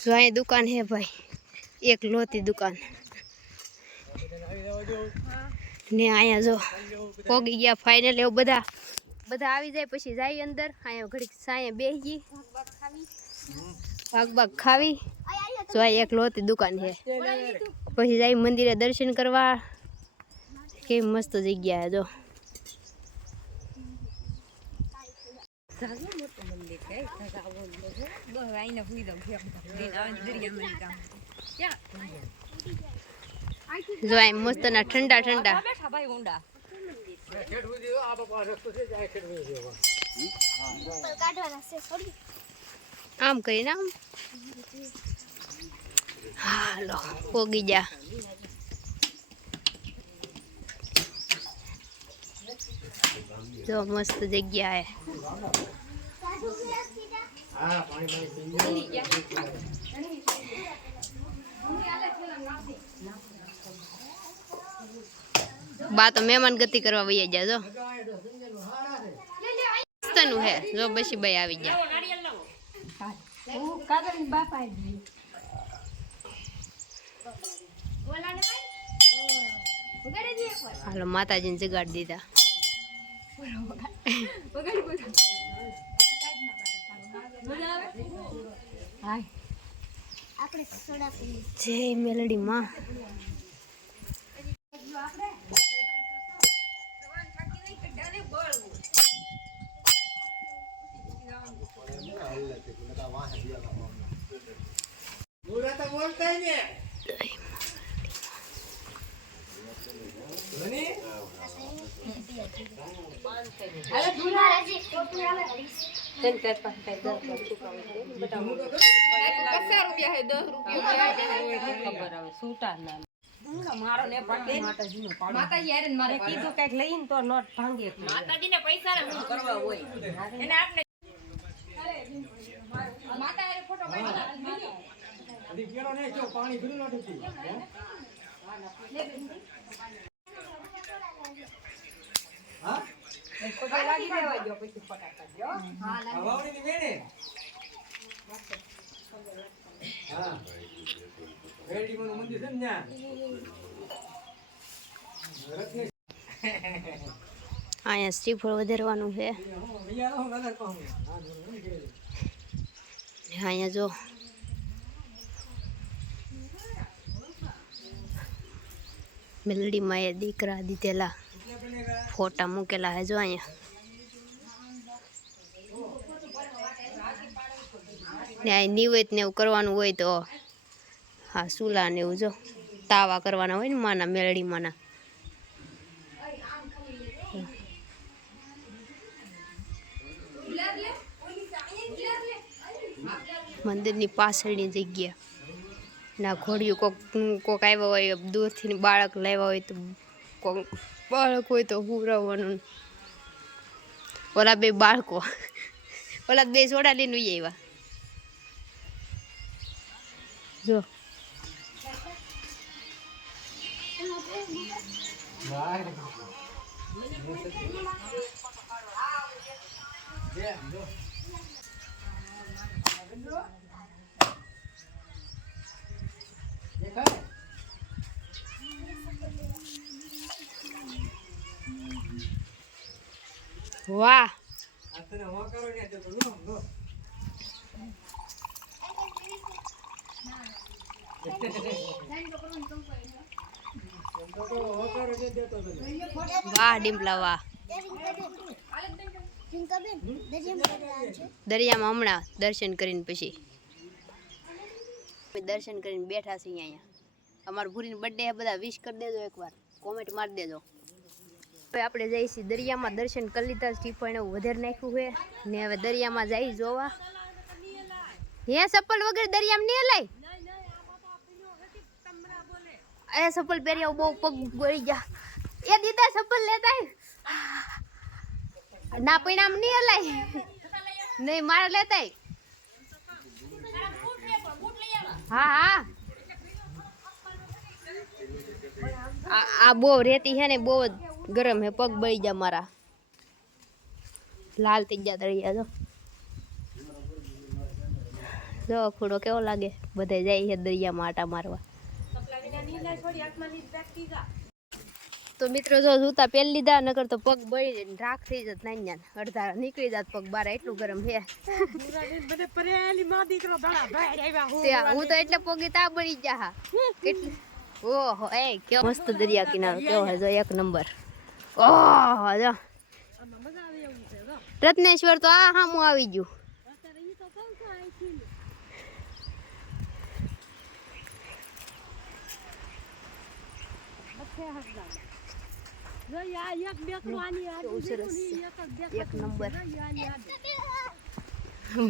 जो अँ दुकान है भाई एक लोती दुकान ने अँ जो पोगी गया फाइनल एवं बधा बधा आई जाए पछी जाए अंदर अँ घड़ी साए बेही भाग भाग खावी जो एक लोती दुकान है पछी जाए मंदिरे दर्शन करवा के मस्त जग्या है जो जो आई मस्त ना ठंडा ठंडा आम करी ना हालो पोगी जा जो मस्त जग्या है बात तो मेहमान गति करवा वही जा जो तनु है जो बसी भाई आ जा हालो माताजी ने जगाड़ दीधा जय मेलडी माँ अँ श्रीफल वधारवानुं है अँ जो मेलडी माए दीकरा दीधेला फोटा मूकेला है जो अँ निवेद ने करवानुं होय तो हाँ चूला ने जो तावा करवाना होय ने माना मेलडी माना मंदिर नी पाछळनी जग्या ना घोड़ियों कोक आव्या होय दूर थी बाळक लाव्या होय तो कोक बाळक होय तो हुराववानुं ओला बे बाळको ओला बे सोडा लईने वही आव्या जो वाह वाह डिम्पला वाह दरिया में हमणा दर्शन करीने पछी दर्शन करीने बैठा छे अहींया अमार भूरी बर्थडे है बधा विश कर देजो एक बार कमेंट मार देजो આપણે જઈશી દરિયામાં દર્શન કરી લીધા સ્ટીફન વધારે નાખ્યું છે ને હવે દરિયામાં જઈ જોવા હે ચપ્પલ વગર દરિયામાં નહીં હલાય એ ચપ્પલ પહેર્યા બહુ પગ ગળી જા એ દીધા ચપ્પલ લેતા ના પૈણામ નહીં હલાય નહીં મારે લેતા हाँ हाँ आ बो रेती है ने बो गरम है पग बड़ी जा मारा लाल थी जा दरिया જો ખૂડો કેવો લાગે, બધા જાય છે દરિયામાં આટા મારવા. તો મિત્રો જો જૂતા પહેરી લીધા, નકર તો પગ બળી જાય, રાખ થઈ જત નાન્યા, અડધા નીકળી જાત પગ બાર, એટલું ગરમ છે. હું તો એટલે પગે તા બળી જા. કેટલી ઓહો એ કેવો મસ્ત દરિયા કિનારો કેવો હે, જો એક નંબર. ઓહો જો રત્નેશ્વર તો આ હામું આવી ગયું. એક નંબર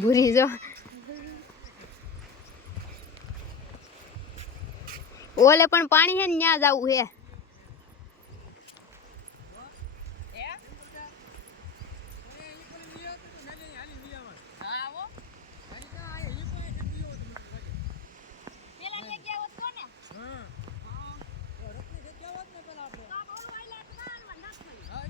ભૂરી જો ઓલે પણ પાણી છે ને ન્યા જવું હે.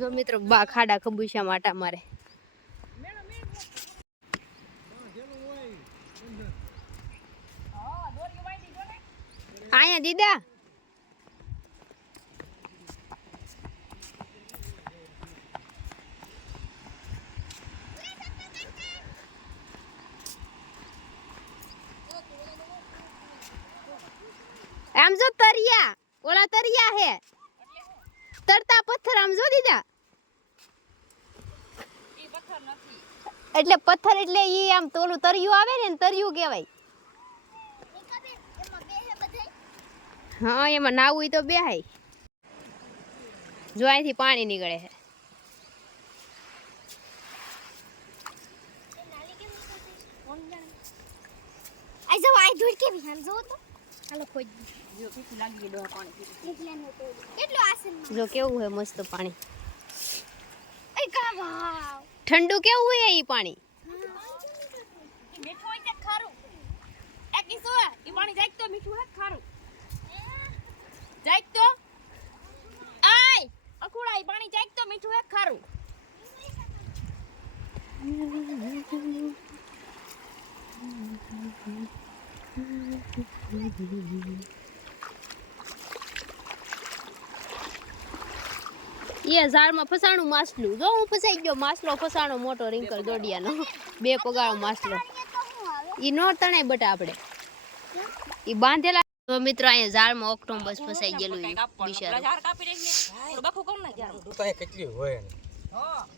જો મિત્રો બા ખાડા ખબુશા માટા મારે. આયા દીદા આમ જો તરિયા, ઓલા તરિયા હે, તરતા પથ્થર આમ જો દીદા. એટલે પથ્થર એટલે ઈ આમ તોલું તરિયું આવે ને, તરિયું કહેવાય. હા એમાં નાવું તો બેહાય. જો અહીંથી પાણી નીકળે છે. જો કેવું હે મસ્ત પાણી. ઠંડુ કેવું હે ઈ પાણી. મીઠું હોય કે ખારું? એક ઈ સો ઈ પાણી જાય તો મીઠું હે ખારું? જાય તો આય અખુડા ઈ પાણી જાય તો મીઠું હે ખારું? એ ઝાડમાં ફસાણું માછલું. જો હું ફસાઈ ગયો, માછલો ફસાણો મોટો રિંકલ દોડિયાનો, 2 પગાળો માછલો. ઈ નો તણાય બટા આપણે ઈ બાંધેલા. તો મિત્રો અહીંયા ઝાડમાં ઓક્ટોપસ ફસાઈ ગયેલું છે બિચારો. કેટલી હોય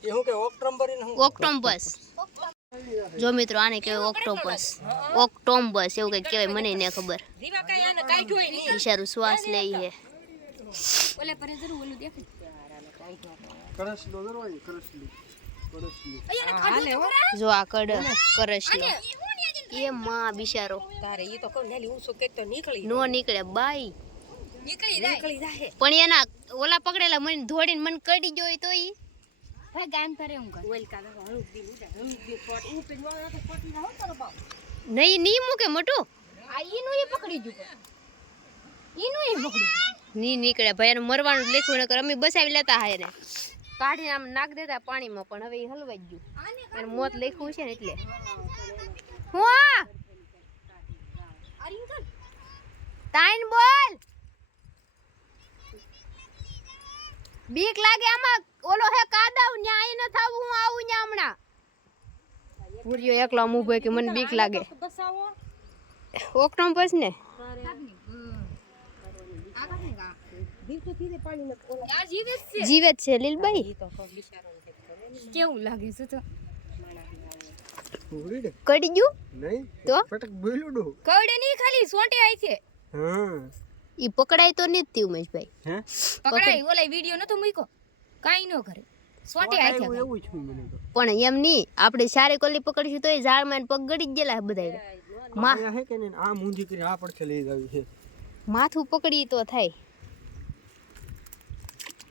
એ હું કે ઓક્ટોપસ. જો મિત્રો આને કહેવાય ઓક્ટોપસ. ઓક્ટોપસ એવું કઈ કહેવાય, મને ને ખબર. બિચારું શ્વાસ લે છે. ઓલે પર જરૂર ઓલું દેખાય. જો આ કરસલો એ માં બિચારો તારે ઈ તો કોણ નેલી ઊંસો કે તો નીકળી નો નીકળે બાઈ, નીકળી જાય. પણ એના ઓલા પકડેલા મને ધોડીને મને કડી જોઈ તો ઈ ભાઈ ગામ કરે હું કર ઓલ કાનો હળું દી ઉડા હળું દી પોટ હું પેન વાળા તો પોટી ના હો તારો બાપ નહીં ની મૂકે મોટો આ ઈનું ઈ પકડી જુ ઈનું ઈ પકડી ની નીકળે ભાઈ એનું મરવાનું લેખું નકર અમે બસાવી લેતા હા એને કાઢીને આમ નાખ દેતા પાણીમાં, પણ હવે ઈ હલવાઈ ગયું એનું મોત લેખું છે ને એટલે. હું તાઈન બોલ બીક લાગે આમાં. ઓલો હે કાદવ ન્યા આઈ ન થાવું, હું આવું ન્યા હમણાં. ભૂરિયો એકલો ઊભો કે મને બીક લાગે. ઓક્ટોપસ ને જીવે છે લીલબાઈ. કેવું લાગે છે તો કડી ગયું નહીં તો ફટક બોલ્યું ડો કડે નહીં ખાલી સોંટે આઈ છે. હા ઈ પકડાય તો નથી થયું ઉમેશભાઈ. હે પકડાય ઓલા વિડિયો નતો મૂક્યો કાઈ નો કરે સોંટે આઈ છે એવું જ મને તો. પણ એમ નહીં આપણે સારે કોલી પકડીશું તોય ઝાડમાં પગ ગડી જ ગયેલા બધાય. માં હે કે ને આ મૂંજી કરી આ પડખે લઈ જાવી છે. માથું પકડી તો થાય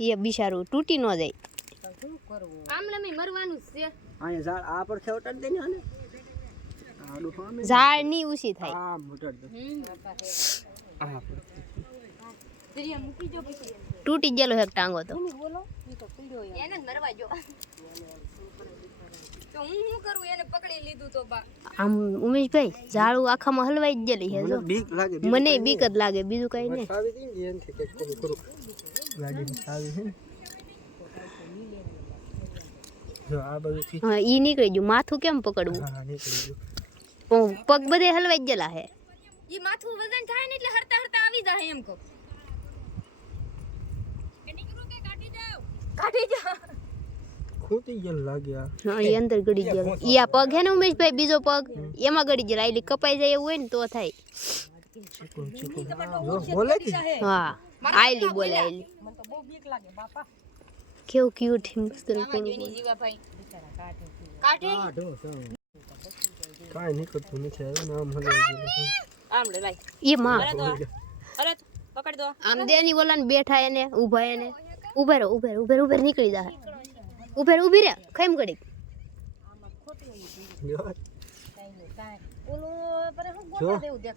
એ બિચારું તૂટી ન જાય. શું કરવું આમ નમી મરવાનું છે. આયા ઝાડ આ પર ખેવટાડ દે ને આને આડો ફામે ઝાડ ની ઊંચી થાય આ મોટાડ દે આ દરિયા મૂકી જો પછી તૂટી ગયેલો એક ટાંગો તો બોલો ઈ તો પીડ્યો એને મરવા જો તો હું કરું એને પકડી લીધું તો બા આમ ઉમેશભાઈ ઝાડુ આખામાં હલવાઈ જ ગયેલી છે જો બીક લાગે મને બીક જ લાગે બીજું કઈ નહીં આવી દી ને એનથી કઈક કરું ગાડીની ચાવી છે ને જો આ બધુંથી હા ઈ નીકળી ગયું માથું કેમ પકડવું હા નીકળી ગયું પગ બધે હલવાઈ જ ગયેલા હે ઈ માથું વજન થાય ને એટલે હરતા હરતા આવી જાય એમ કહો કે નીકળું કે કાઢી જાવ ખૂટી ગયેલ લાગ્યા હા એ અંદર ગડી ગયેલો ઈ આ પગ હે ને ઉમેશભાઈ બીજો પગ એમાં ગડી ગયેલા એટલે કપાઈ જાય એવું હોય ને તો થાય ચીકું ચીકું જો બોલે કે હા આયલી બોલે આયલી મને તો બહુ બીક લાગે બાપા કેવું ક્યુટ છે મસ્ત જીવા ભાઈ કાઢે કાંઈ નીકળતું નથી આવ્યું ને આમ હલાઈ ગયેલું આમ લે લાઈ એ માં અરે પકડ દો આમ દેની બોલાને બેઠા એને ઊભા એને ઉભા રહો ઉભે નીકળી જા ઊભી રે કેમ ગડી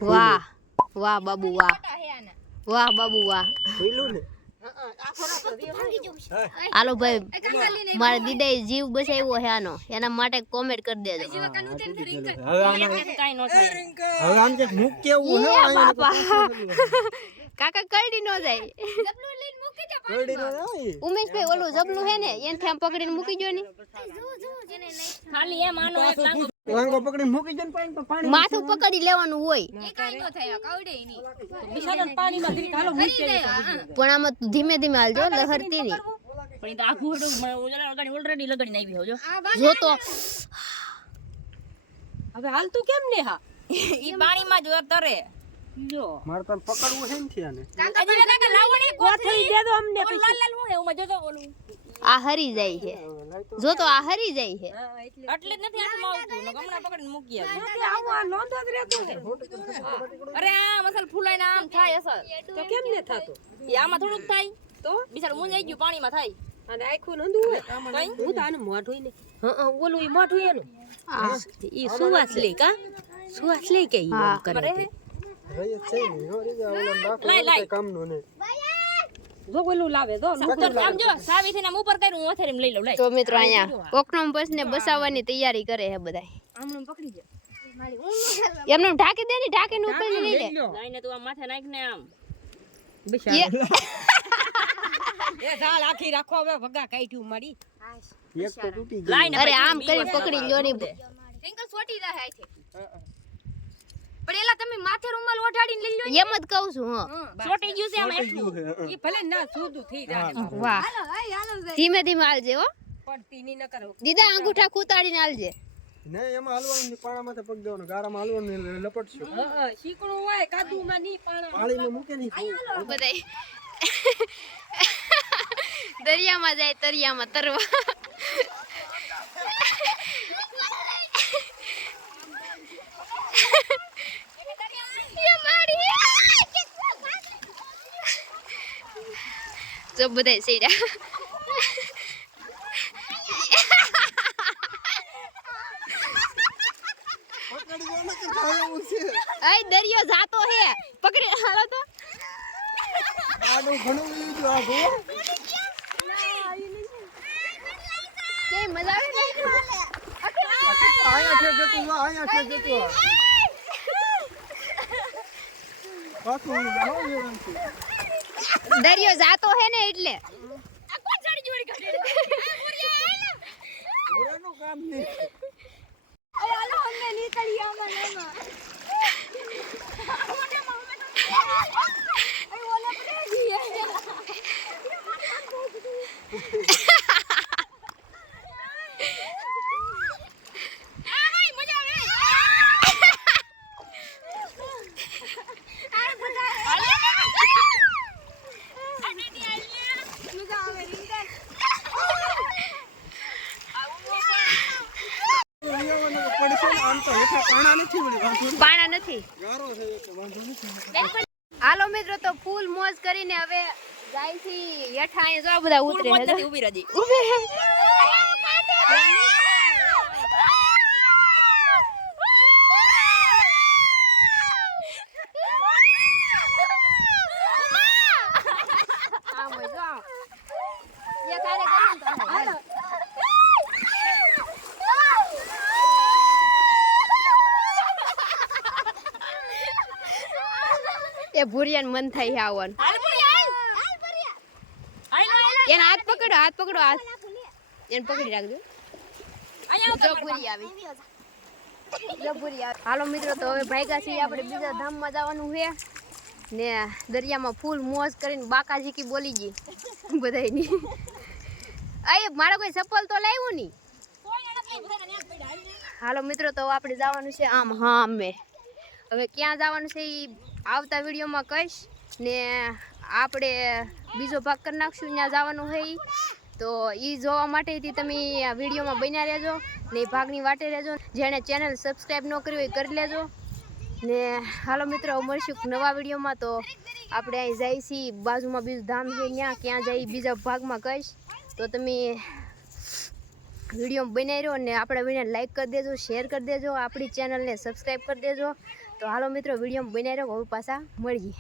વાહ વાહ બાબુ વાહ વાહ બાબુ વાહ જોઈલું ને હાલો ભાઈ મારા દીદાએ જીવ બચાવ્યો છે આનો એના માટે કોમેન્ટ કરી દેજો હવે આમ કે મુક કેવું હે બાપા કાકા કરડી ન જાય કરડી નો જાય ઉમેશભાઈ ઓલું જબલું હે ને એનથી આમ પકડીને મૂકી જો ને ખાલી એમ આનો એક લાંગો લાંગો પકડીને મૂકી દે ને પાણી માથું પકડી લેવાનું હોય એ કાઈ નો થાય કાવડે ની બિચારા પાણીમાં ગરી હાલો મૂકી દે પણ આમાં ધીમે ધીમે હાલજો લહરતી નહીં પણ એ તો આખું હડું ઓલરેડી લગાડીને આવી હોજો જો તો હવે હાલ તું કેમ ને હા ઈ પાણીમાં જો તરે જો મારે તો પકડવું છે ને થયાને કાકા લાવણી કોથળી દે દો અમને પછી લાલ લાલ હું હે હું જો તો ઓલું આ હરી જાય છે જો તો આ હરી જાય છે એટલે જ નથી હાથમાં આવતું ને ગમણા પકડીને મૂકી આવે નથી આવું આ લોંધો જ રહેતો છે અરે આ મસાલ ફૂલાઈને આમ થાય અસર તો કેમ ને થાતો એ આમાં થોડુંક થાય તો બિચારું મુંજાઈ ગયું પાણીમાં થાય અને આખું નંદુ હોય હું તો આનું મોઢું ને હા ઓલું ઈ મોઢું એનું ઈ સુવાસ લે કા સુવાસ લે કે ઈ કરે રહી છે ને હો રે ઓલા દાખલા કામનો ને જો ઓલું લાવે જો આમ જો સાવીથી નામ ઉપર કર્યું હું ઓથેરીમ લઈ લઉં લઈ તો મિત્રો અહીંયા કોકનમ બસને બસાવવાની તૈયારી કરે છે બધાય આમનું પકડી દે એમને ઢાકી દે ને ઢાકીને ઉપર લઈ લે લાઈને તું આમ માથે નાખ ને આમ એ ઝાલ આખી રાખો હવે વગા કાઢ્યું મારી એક તો તૂટી ગઈ અરે આમ કરી પકડી લ્યો ને ટિંકલ સોટી રહે છે પણ એલા તમે માથે રૂમાલ ઓઢાડીને લઈ લ્યો એમ જ કહું છું હા સોટી ગયું છે આમ એટલું ઈ ભલે ના સુધું થઈ જાય વાહ ધીમે ધીમે હાલજે હો પડતી ની ન કરો દીદા અંગૂઠા ખૂતાડીને હાલજે નહીં એમાં હાલવાનું નહીં પાણામાં પગ દેવાનો ગારામાં હાલવાનું નહીં લપટશું શીકણું હોય કાદુમાં ની પાણા પાણીમાં મૂકે નહીં બધાય દરિયામાં જાય તરિયામાં તરવા જો બધાય સીડા અય દરિયો જાતો હે પકડી હાલો તો આડું ઘણું લીધું આ ગો કે મજા આવે આયા છે જતું આયા છે જતું પાછું જાઓ એરંથી દરિયો જાતો હે ને એટલે આ કોણ ચડી જોડી કાઢે ઓરેનું કામ નહીં અરે હાલો અમને નીકળી આમાં લેમાં અરે ઓલા પ્રેજી પાણા નથી ગારો છે વાંધો નથી હાલો મિત્રો તો ફૂલ મોજ કરીને હવે જાય છે હેઠા અહીંયા જો બધા ઉતરે છે ઉભી રહી એ ભૂરિયાને મન થાય છે આવવાનું. હાલ ભૂરી હાલ હાલ એને હાથ પકડો હાથ એને પકડી રાખજો. અહીંયા જો ભૂરી આવી. હાલો મિત્રો, તો હવે ભાગ્યા છીએ આપણે બીજા ધામમાં જવાનું છે ને દરિયામાં ફૂલ મોજ કરીને બાકાજીકી બોલી ગઈ બધાયની. અય મારો કોઈ ચપ્પલ તો લાવ્યું નહીં. હાલો મિત્રો, તો આપણે જવાનું છે આમ. હા, અમે હવે ક્યાં જવાનું છે એ આવતા વિડીયોમાં કહીશ ને આપણે બીજો ભાગ કરી નાખશું ત્યાં જવાનું છે ઈ. તો એ જોવા માટેથી તમે આ વિડીયોમાં બન્યા રહેજો ને એ ભાગની વાટે રહેજો. જેણે ચેનલ સબસ્ક્રાઈબ ન કરી હોય કરી લેજો ને. હાલો મિત્રો, મળશું નવા વિડીયોમાં. તો આપણે અહીં જઈએ છીએ બાજુમાં બીજું ધામ છે ત્યાં ક્યાં જઈએ બીજા ભાગમાં કહીશ. તો તમે વિડીયો બનાવી રહ્યો ને આપણા વિડીયોને લાઈક કરી દેજો, શેર કરી દેજો, આપણી ચેનલને સબસ્ક્રાઈબ કરી દેજો. તો હાલો મિત્રો, વિડીયો બનાવી રહ્યો હવે પાછા મળીએ.